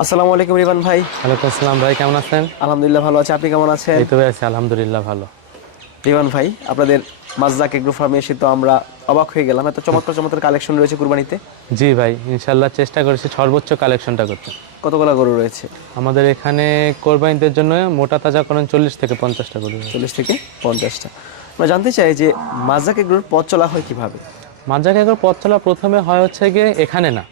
আসসালামু আলাইকুম রিবান ভাই। ওয়ালাইকুম আসসালাম ভাই কেমন আছেন? আলহামদুলিল্লাহ ভালো আছে আপনি কেমন আছেন? এই তো আছি আলহামদুলিল্লাহ ভালো। রিবান ভাই আপনাদের মাজদাক এগ্রো ফার্মে এসে তো আমরা অবাক হয়ে গেলাম এত চমৎকার চমৎকার কালেকশন রয়েছে কুরবানিতে। জি ভাই ইনশাল্লাহ চেষ্টা করেছি সর্বোচ্চ কালেকশনটা করতে। কতগুলো গরু রয়েছে? আমাদের এখানে কোরবানিদের জন্য মোটা তাজা করেন চল্লিশ থেকে পঞ্চাশটা গরু চল্লিশ থেকে পঞ্চাশটা। আমরা জানতে চাই যে মাজদাক এগ্রোর পথ চলা হয় কীভাবে? একবার পথ চলা প্রথমে হয় হচ্ছে গিয়ে এখানে না।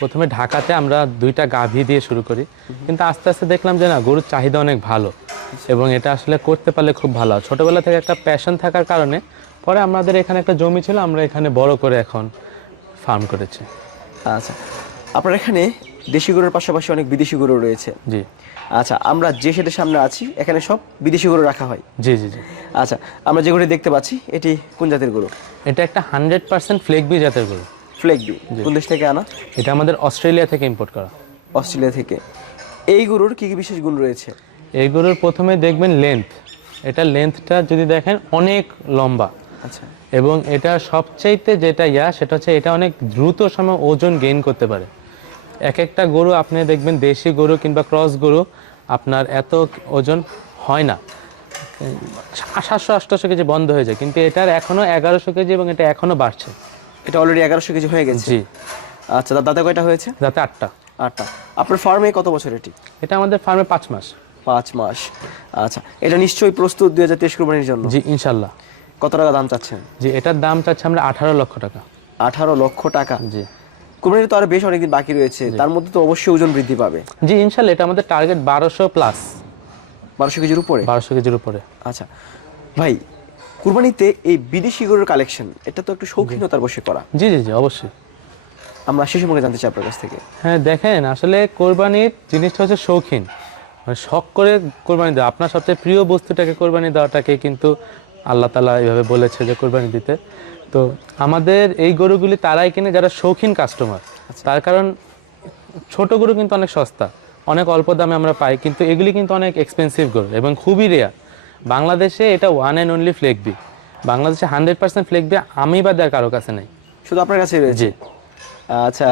প্রথমে ঢাকাতে আমরা দুইটা গাভী দিয়ে শুরু করি। কিন্তু আস্তে আস্তে দেখলাম যে না, গরুর চাহিদা অনেক ভালো এবং এটা আসলে করতে পারলে খুব ভালো। হয়। ছোটোবেলা থেকে একটা প্যাশন থাকার কারণে পরে আমাদের এখানে একটা জমি ছিল, আমরা এখানে বড় করে এখন ফার্ম করেছি। আচ্ছা আপনার এখানে দেশি গরুর পাশাপাশি অনেক বিদেশি গরু রয়েছে। জি। আচ্ছা আমরা যে সেটের সামনে আছি এখানে সব বিদেশি গরু রাখা হয়। জি জি জি। আচ্ছা আমরা যে গরু দেখতে পাচ্ছি এটি কোন জাতের গরু? এটা একটা হান্ড্রেড পার্সেন্ট ফ্লেগবি জাতের গরু। Fleckvieh. কোন দেশ থেকে আনা? এটা আমাদের অস্ট্রেলিয়া থেকে ইম্পোর্ট করা। অস্ট্রেলিয়া থেকে। এই গরুর কি কি বিশেষ গুণ রয়েছে? এই গরুর প্রথমে দেখবেন লেন্থ এটা লেন্থটা যদি দেখেন অনেক লম্বা। আচ্ছা। এবং এটা সবচাইতে যেটা ইয়া সেটা হচ্ছে এটা অনেক দ্রুত সময় ওজন গেইন করতে পারে। এক একটা গরু আপনি দেখবেন দেশি গরু কিংবা ক্রস গরু আপনার এত ওজন হয় না। সাতশো আটশোশো কেজি বন্ধ হয়ে যায় কিন্তু এটার এখনও এগারোশো কেজি এবং এটা এখনও বাড়ছে। এটা অলরেডি এগারোশো কেজি হয়ে গেছে? জি। আচ্ছা দাদা কয়টা হয়েছে? যাতে আটটা। আটটা। আপনার ফার্মে কত বছর এটি? এটা আমাদের ফার্মে পাঁচ মাস। পাঁচ মাস। আচ্ছা এটা নিশ্চয়ই প্রস্তুত দুই হাজার তেইশ কুরবানির জন্য? জি ইনশাল্লাহ কত টাকা দাম চাচ্ছেন? জি এটার দাম চাচ্ছে আমরা আঠারো লক্ষ টাকা। আঠারো লক্ষ টাকা। জি। কুরবানির তো আরও বেশ অনেকদিন বাকি রয়েছে তার মধ্যে তো অবশ্যই ওজন বৃদ্ধি পাবে। জি ইনশাল্লাহ এটা আমাদের টার্গেট বারোশো প্লাস বারোশো কেজির উপরে? বারোশো কেজির উপরে। আচ্ছা ভাই কুরবানিতে এই বিদেশি গরুর কালেকশন এটা তো একটু শৌখিনতার বসে করা। জি জি জি অবশ্যই। আমরা সে সম্পর্কে জানতে চাই আপনার কাছ থেকে। হ্যাঁ দেখেন আসলে কোরবানির জিনিসটা হচ্ছে শৌখিন। মানে শখ করে কোরবানি দেওয়া। আপনার সবচেয়ে প্রিয় বস্তুটাকে কোরবানি দেওয়াটাকে কিন্তু আল্লাহ তালা এইভাবে বলেছে যে কোরবানি দিতে। তো আমাদের এই গরুগুলি তারাই কিনে যারা শৌখিন কাস্টমার তার কারণ ছোট গরু কিন্তু অনেক সস্তা অনেক অল্প দামে আমরা পাই কিন্তু এগুলি কিন্তু অনেক এক্সপেন্সিভ গরু এবং খুবই রেয়ার বাংলাদেশে এটা ওয়ান অ্যান্ড অনলি ফ্লেকবি বাংলাদেশে হান্ড্রেড পার্সেন্ট ফ্লেকবি আমি বা দেয় কারও কাছে নেই। শুধু আপনার কাছে রয়েছে? আচ্ছা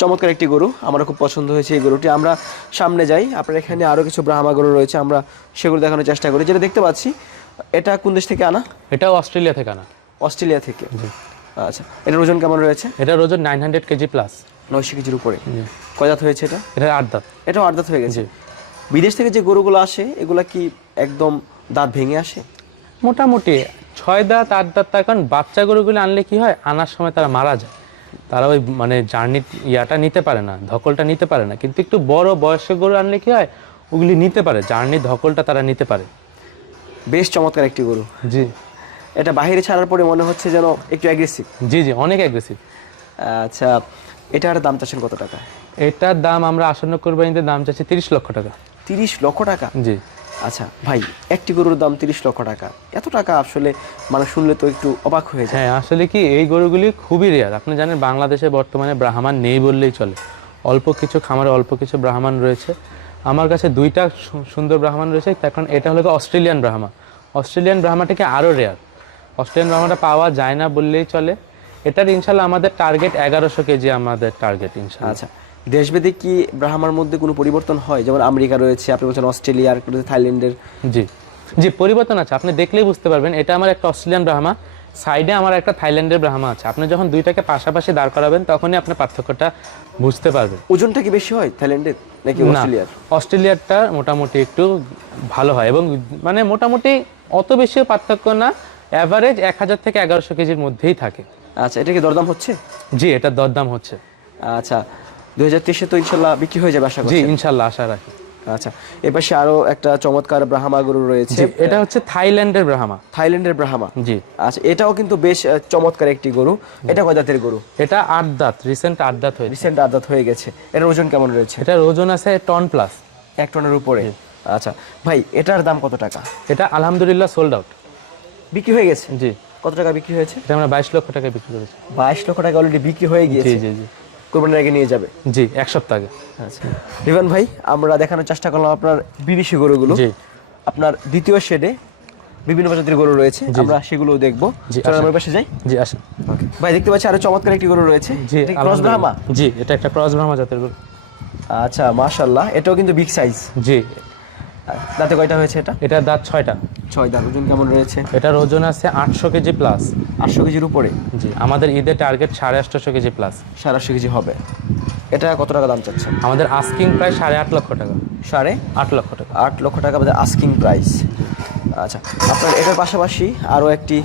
চমৎকার একটি গরু আমার খুব পছন্দ হয়েছে এই গরুটি। আমরা সামনে যাই আপনার এখানে আরও কিছু ব্রাহ্মা গরু রয়েছে আমরা সেগুলো দেখানোর চেষ্টা করি যেটা দেখতে পাচ্ছি। এটা কোন দেশ থেকে আনা? এটাও অস্ট্রেলিয়া থেকে আনা। অস্ট্রেলিয়া থেকে। আচ্ছা এটার ওজন কেমন রয়েছে? এটার ওজন নাইন হান্ড্রেড কেজি প্লাস নয়শো কেজির উপরে। কয় দাঁত হয়েছে এটা? এটা আট দাঁত। এটাও আট দাঁত হয়ে গেছে। বিদেশ থেকে যে গরুগুলো আসে এগুলা কি একদম দাঁত ভেঙে আসে? মোটামুটি ছয় দাঁত আট দাঁত তার কারণ বাচ্চা গরুগুলো আনলে কি হয় আনার সময় তারা মারা যায়। তারা ওই মানে জার্নি ইয়াটা নিতে পারে না ধকলটা নিতে পারে না। কিন্তু একটু বড় বয়স্ক গরু আনলে কি হয় ওগুলি নিতে পারে জার্নি ধকলটা তারা নিতে পারে। বেশ চমৎকার একটি গরু। জি। এটা বাইরে ছাড়ার পরে মনে হচ্ছে যেন একটু অ্যাগ্রেসিভ জি জি অনেক অ্যাগ্রেসিভ আচ্ছা এটার দাম চাচ্ছেন কত টাকা? এটার দাম আমরা আসন্ন কোরবানিতে দাম চাচ্ছি তিরিশ লক্ষ টাকা। তিরিশ লক্ষ টাকা? জি। আচ্ছা ভাই একটি গরুর দাম তিরিশ লক্ষ টাকা। এত টাকা আসলে মানুষ শুনলে তো একটু অবাক হয়ে যায়। হ্যাঁ আসলে কি এই গরুগুলি খুবই রেয়ার আপনি জানেন বাংলাদেশে বর্তমানে ব্রাহ্মণ নেই বললেই চলে। অল্প কিছু খামারে অল্প কিছু ব্রাহ্মণ রয়েছে। আমার কাছে দুইটা সুন্দর ব্রাহ্মণ রয়েছে এখন এটা হলো অস্ট্রেলিয়ান ব্রাহ্মা। অস্ট্রেলিয়ান ব্রাহ্মাটাকে আরও রেয়ার অস্ট্রেলিয়ান ব্রাহ্মাটা পাওয়া যায় না বললেই চলে। এটার ইনশাল্লাহ আমাদের টার্গেট এগারোশো কেজি আমাদের টার্গেট ইনশাল্লাহ। আচ্ছা দেশভেদে কি ব্রাহ্মার মধ্যে কোনো পরিবর্তন হয়? যেমন আমেরিকা রয়েছে আপনি বলছেন অস্ট্রেলিয়া আর থাইল্যান্ডের। জি। জি পরিবর্তন আছে আপনি দেখলেই বুঝতে পারবেন এটা আমার একটা অস্ট্রেলিয়ান ব্রাহ্মা। সাইডে আমার একটা থাইল্যান্ডের ব্রাহ্মা আছে। আপনি যখন দুইটাকে পাশাপাশি দাঁড় করাবেন তখনই আপনি পার্থক্যটা বুঝতে পারবেন। ওজনটা কি বেশি হয় থাইল্যান্ডের নাকি অস্ট্রেলিয়ার? অস্ট্রেলিয়ারটা মোটামুটি একটু ভালো হয় এবং মানে মোটামুটি অত বেশি পার্থক্য না অ্যাভারেজ এক হাজার থেকে এগারোশো কেজির মধ্যেই থাকে। আচ্ছা এটা কি দরদাম হচ্ছে? জি এটা দরদাম হচ্ছে। আচ্ছা দুই হাজার তেইশে তো ইনশাল্লাহ বিক্রি হয়ে যাবে আশা জি করি ইনশাল্লাহ আশা রাখি। আচ্ছা এপাশে আরও একটা চমৎকার ব্রাহ্মা গরু রয়েছে। এটা হচ্ছে থাইল্যান্ডের ব্রাহ্মা। থাইল্যান্ডের ব্রাহ্মা? জি। আচ্ছা এটাও কিন্তু বেশ চমৎকার একটি গরু। এটা কয় দাঁতের গরু? এটা আট দাঁত রিসেন্ট আট দাঁত হয়েছে। রিসেন্ট আদাত হয়ে গেছে। এটার ওজন কেমন রয়েছে? এটার ওজন আছে টন প্লাস এক টনের উপরে। আচ্ছা ভাই এটার দাম কত টাকা? এটা আলহামদুলিল্লাহ সোল্ড আউট বিক্রি হয়ে গেছে? জি। কত টাকা বিক্রি হয়েছে? এটা আমরা বাইশ লক্ষ টাকায় বিক্রি করেছি। বাইশ লক্ষ টাকা অলরেডি বিক্রি হয়ে জি গিয়েছে জি জি। কোরবানির আগে নিয়ে যাবে? জি এক সপ্তাহ আগে। আচ্ছা। রিভান ভাই আমরা দেখানোর চেষ্টা করলাম আপনার বিদেশি গরুগুলো। আপনার দ্বিতীয় শেডে বিভিন্ন প্রজাতির গরু রয়েছে। আমরা সেগুলো দেখব। চলো আমরা পাশে যাই। জি আসেন। ভাই দেখতে পাচ্ছি আরও চমৎকার একটি গরু রয়েছে। ক্রস ব্রাহ্মা জি এটা একটা ক্রস ব্রাহ্মা জাতের গরু। আচ্ছা মাশাল্লাহ এটাও কিন্তু বিগ সাইজ জি। দাঁতে কয়টা হয়েছে এটা? এটার দাঁত ছয়টা। ছয় দাঁত। ওজন কেমন রয়েছে? এটার ওজন আছে আটশো কেজি প্লাস আটশো কেজির উপরে? জি আমাদের ঈদের টার্গেট সাড়ে আটশোশো কেজি প্লাস সাড়ে আটশো কেজি হবে। এটা কত টাকা দাম চাচ্ছেন? আমাদের আস্কিং প্রায় সাড়ে আট লক্ষ টাকা। সাড়ে আট লক্ষ টাকা। আট লক্ষ টাকা আমাদের আস্কিং প্রাইস আচ্ছা আপনার এটার পাশাপাশি আরও একটি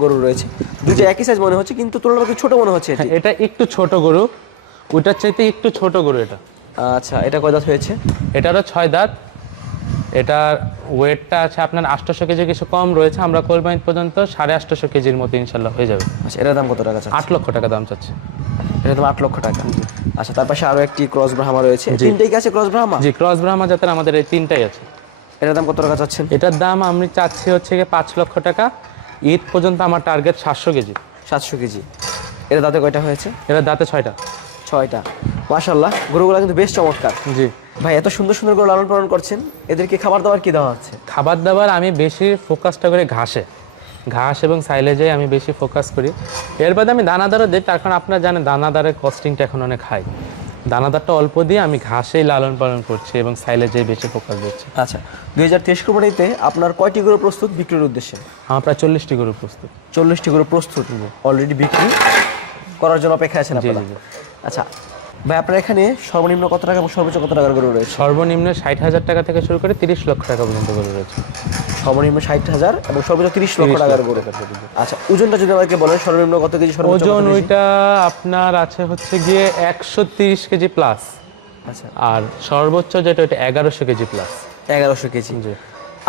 গরু রয়েছে। দুটো একই সাইজ মনে হচ্ছে কিন্তু তুলনামূলক ছোট মনে হচ্ছে হ্যাঁ, এটা একটু ছোট গরু। ওইটার চাইতে একটু ছোট গরু এটা। আচ্ছা এটা কয় দাঁত হয়েছে? এটারও ছয় দাঁত। এটার ওয়েটটা আছে আপনার আটশোশো কেজি কিছু কম রয়েছে। আমরা কোরবানি পর্যন্ত সাড়ে আটশোশো কেজির মতো ইনশাল্লাহ হয়ে যাবে। আচ্ছা এটার দাম কত টাকা আট লক্ষ টাকা দাম চাচ্ছে। এটা দাম আট লক্ষ টাকা। আচ্ছা তার পাশে আরও একটি ক্রস ব্রাহ্মা রয়েছে। তিনটেই আছে ক্রস ব্রাহ্মা? জি ক্রস ব্রাহ্মা জাতের আমাদের এই তিনটাই আছে। এটার দাম কত টাকা চাচ্ছেন? এটার দাম আমি চাচ্ছি হচ্ছে গিয়ে পাঁচ লক্ষ টাকা। ঈদ পর্যন্ত আমার টার্গেট সাতশো কেজি। সাতশো কেজি। এটা দাঁতে কয়টা হয়েছে? এটার দাঁতে ছয়টা। ছয়টা। মাশাল্লাহ গরুগুলো কিন্তু বেশ চমৎকার। জি। ভাই এত সুন্দর সুন্দর করে লালন পালন করছেন। এদেরকে খাবার দাবার কি দেওয়া হচ্ছে? খাবার দাবার আমি বেশি ফোকাসটা করে ঘাসে। ঘাস এবং সাইলেজে আমি বেশি ফোকাস করি। এর বাদে আমি দানাদারও দিই তার কারণ আপনারা জানেন দানাদারের কস্টিংটা এখন অনেক হাই দানাদারটা অল্প দিয়ে আমি ঘাসেই লালন পালন করছি এবং সাইলেজে বেশি ফোকাস দিচ্ছি। আচ্ছা দুই হাজার তেইশ কোরবানিতে আপনার কয়টি গরু প্রস্তুত বিক্রির উদ্দেশ্যে? আমার প্রায় চল্লিশটি গরু প্রস্তুত। চল্লিশটি গরু প্রস্তুত অলরেডি বিক্রি করার জন্য অপেক্ষা আছেন জি। আচ্ছা ভাই আপনার এখানে সর্বনিম্ন কত টাকা এবং সর্বোচ্চ কত টাকার গরু রয়েছে? সর্বনিম্ন ষাট হাজার টাকা থেকে শুরু করে তিরিশ লক্ষ টাকা পর্যন্ত গরু রয়েছে। সর্বনিম্ন ষাট হাজার এবং সর্বোচ্চ তিরিশ লক্ষ টাকার গরু আচ্ছা ওজনটা যদি আমাকে বলেন সর্বনিম্ন কত কেজি সর্বোচ্চ ওজন ওইটা আপনার আছে হচ্ছে গিয়ে একশো তিরিশ কেজি প্লাস আচ্ছা। আর সর্বোচ্চ যেটা ওটা এগারোশো কেজি প্লাস এগারোশো কেজি। জি।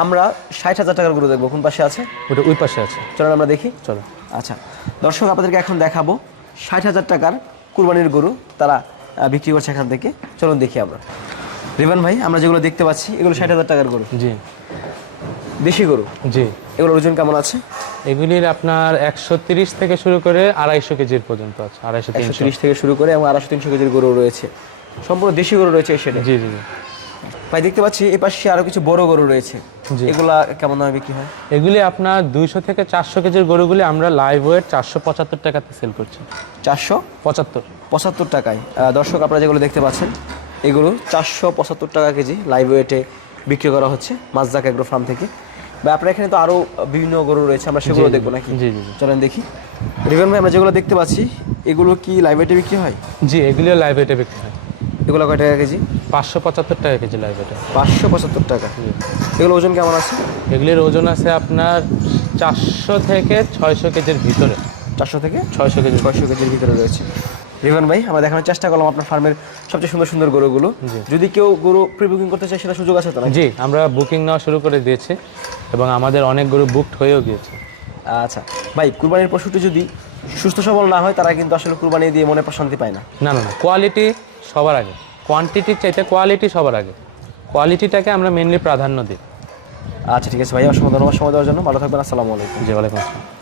আমরা ষাট হাজার টাকার গরু দেখব কোন পাশে আছে? ওটা ওই পাশে আছে। চলেন আমরা দেখি। চলো। আচ্ছা দর্শক আপনাদেরকে এখন দেখাবো ষাট হাজার টাকার কুরবানির গরু। তারা বিক্রি করছে এখান থেকে। চলুন দেখি আমরা। রিবান ভাই আমরা যেগুলো দেখতে পাচ্ছি এগুলো ষাট হাজার টাকার গরু। জি। দেশি গরু? জি। এগুলো ওজন কেমন আছে? এগুলির আপনার একশো তিরিশ থেকে শুরু করে আড়াইশো কেজির পর্যন্ত আছে আড়াইশো তিরিশ থেকে শুরু করে এবং আড়াইশো তিনশো কেজির গরু রয়েছে। সম্পূর্ণ দেশি গরু রয়েছে সেটা জি জি জি। ভাই দেখতে পাচ্ছি এই পাশে আরও কিছু বড় গরু রয়েছে। এগুলা কেমন দামে বিক্রি হয়? এগুলি আপনার দুইশো থেকে চারশো কেজির গরুগুলি আমরা লাইভ ওয়েট চারশো পঁচাত্তর টাকাতে সেল করছি। চারশো? পঁচাত্তর। পঁচাত্তর টাকায়। দর্শক আপনারা যেগুলো দেখতে পাচ্ছেন এগুলো চারশো পঁচাত্তর টাকা কেজি লাইভ ওয়েটে বিক্রি করা হচ্ছে মাজদাক এগ্রো ফার্ম থেকে। বা আপনার এখানে তো আরও বিভিন্ন গরু রয়েছে আমরা সেগুলো দেখব নাকি? জি, জি, জি। চলেন দেখি। রিভেন ভাই আমরা যেগুলো দেখতে পাচ্ছি এগুলো কি লাইভ ওয়েটে বিক্রি হয়? জি এগুলিও লাইভ ওয়েটে বিক্রি হয়। এগুলো কয় টাকা কেজি? পাঁচশো পঁচাত্তর টাকা কেজি লাইভ ওয়েটে পাঁচশো পঁচাত্তর টাকা। এগুলো ওজন কেমন আছে? এগুলির ওজন আছে আপনার চারশো থেকে ছয়শো কেজির ভিতরে। চারশো থেকে ছয়শো কেজি ছয়শো কেজির ভিতরে রয়েছে। রিভান ভাই আমরা দেখানোর চেষ্টা করলাম আপনার ফার্মের সবচেয়ে সুন্দর সুন্দর গরুগুলো। যদি কেউ গরু প্রি বুকিং করতে চায় সেটা সুযোগ আছে তো জি আমরা বুকিং নেওয়া শুরু করে দিয়েছি এবং আমাদের অনেক গরু বুকড হয়েও গিয়েছে। আচ্ছা ভাই কুরবানির পশুটি যদি সুস্থ সবল না হয় তারা কিন্তু আসলে কুরবানি দিয়ে মনে প্রশান্তি পায় না। না না কোয়ালিটি সবার আগে। কোয়ান্টিটির চাইতে কোয়ালিটি সবার আগে। কোয়ালিটিটাকে আমরা মেনলি প্রাধান্য দিই। আচ্ছা ঠিক আছে ভাই অসংখ্য ধন্যবাদ সময় দেওয়ার জন্য। ভালো থাকবেন আসসালামু আলাইকুম। জি ওয়ালাইকুম আসসালাম।